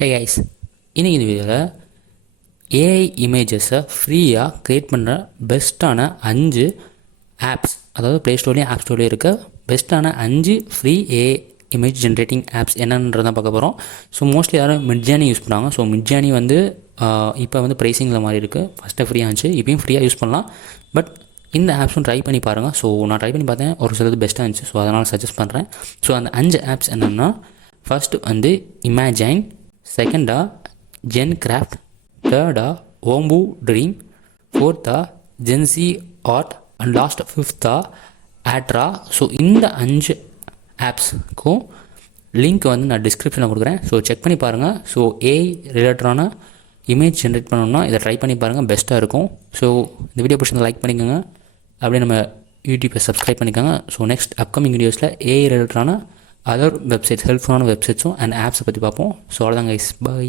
Hey guys, இன்னைக்கு இந்த வீடியோவில் ஏஐ இமேஜஸை ஃப்ரீயாக க்ரியேட் பண்ணுற பெஸ்ட்டான 5 ஆப்ஸ், அதாவது ப்ளே ஸ்டோர்லேயும் ஆப் ஸ்டோர்லேயும் இருக்க பெஸ்ட்டான 5 free AI image generating apps என்னன்றதான் பார்க்க போகிறோம். ஸோ மோஸ்ட்லி யாரும் மிட்ஜர்னி யூஸ் பண்ணுவாங்க. ஸோ மிட்ஜர்னி வந்து இப்போ வந்து ப்ரைஸிங்கில் மாதிரி இருக்குது. ஃபஸ்ட்டு ஃப்ரீயாக இருந்துச்சு, இப்போயும் ஃப்ரீயாக யூஸ் பண்ணலாம். பட் இந்த ஆப்ஸும் ட்ரை பண்ணி பாருங்கள். ஸோ நான் ட்ரை பண்ணி பார்த்தேன், ஒரு சிலது பெஸ்ட்டாக இருந்துச்சு. ஸோ அதனால் சஜஸ்ட் பண்ணுறேன். ஸோ அந்த 5 ஆப்ஸ் என்னென்னா, ஃபஸ்ட்டு வந்து இமேஜைன், செகண்டா Gencraft, தேர்டா Wombo ட்ரீம், ஃபோர்த்தா GenzArt அண்ட் லாஸ்ட் ஃபிஃப்த்தா Arta. ஸோ இந்த 5 ஆப்ஸ்க்கும் லிங்க் வந்து நான் டிஸ்கிரிப்ஷனில் கொடுக்குறேன். ஸோ செக் பண்ணி பாருங்கள். ஸோ ஏஐ ரிலேட்டடான இமேஜ் ஜென்ரேட் பண்ணணும்னா இதை ட்ரை பண்ணி பாருங்கள், பெஸ்ட்டாக இருக்கும். ஸோ இந்த வீடியோ பிடிச்சிருந்தா லைக் பண்ணிக்கோங்க, அப்படியே நம்ம யூடியூப்பை சப்ஸ்கிரைப் பண்ணிக்கோங்க. ஸோ நெக்ஸ்ட் அப்கமிங் வீடியோஸில் ஏஐ ரிலேட்டடான அதர் வெப்சைட்ஸ், ஹெல்ப்ஃபுல்லான வெப்சைட்ஸும் அண்ட் ஆப்ஸை பற்றி பார்ப்போம். ஸோ அவ்வளோதான் கைஸ், பை.